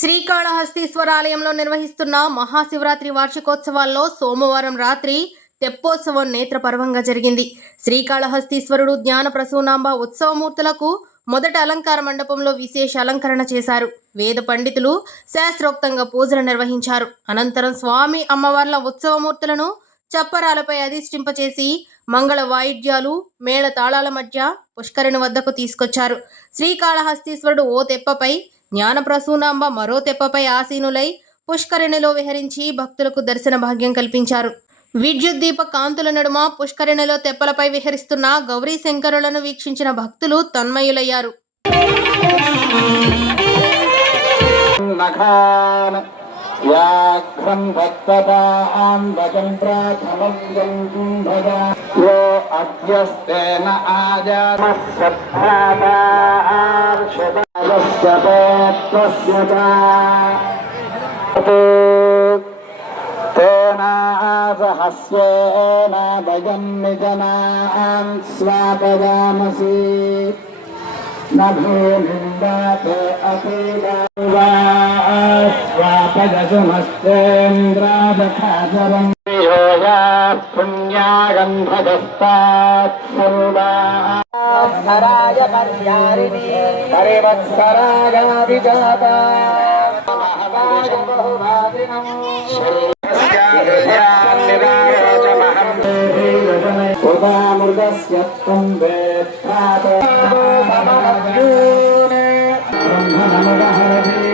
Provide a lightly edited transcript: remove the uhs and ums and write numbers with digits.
శ్రీకాళహస్తీశ్వర ఆలయంలో నిర్వహిస్తున్న మహాశివరాత్రి వార్షికోత్సవాల్లో సోమవారం రాత్రి తెప్పోత్సవం నేత్రపర్వంగా జరిగింది. శ్రీకాళహస్తీశ్వరుడు జ్ఞాన ప్రసూనాంబ ఉత్సవమూర్తులకు మొదట అలంకార మండపంలో విశేష అలంకరణ చేశారు. వేద పండితులు శాస్త్రోక్తంగా పూజలు నిర్వహించారు. అనంతరం స్వామి అమ్మవార్ల ఉత్సవమూర్తులను చప్పరాలపై అధిష్ఠింపచేసి మంగళ వాయిద్యాలు మేళ తాళాల మధ్య పుష్కరిణి వద్దకు తీసుకొచ్చారు. శ్రీకాళహస్తీశ్వరుడు ఓ తెప్పపై, జ్ఞాన ప్రసూనాంబ మరో తెప్పపై ఆసీనులై పుష్కరిణిలో విహరించి భక్తులకు దర్శన భాగ్యం కల్పించారు. విద్యుత్ దీప కాంతుల నడుమ పుష్కరిణిలో తెప్పలపై విహరిస్తున్న గౌరీ శంకరులను వీక్షించిన భక్తులు తన్మయులయ్యారు. వ్యాఘ్రం భక్తపాం వచం ప్రాథమం జంభజా యో అభ్యస్తేన ఆజామస్య భావార్షదాయస్య పేత్వస్య తేన సహస్యేన భజం నిజనాం స్వాపదామసి నభూమిందాతే అపేదాస్వాపదసుమస్తేంద్రాదఖాచరం యోయా పుణ్యాగంధగస్తాత్ సర్వారాయ పర్యారిణి పరివత్సరాగాభిజాతా మహవాయ బహుభాజినం ఉదామృతస్య త్వం వేత్తాత సమనవ్యూనే బ్రహ్మణమదహరతి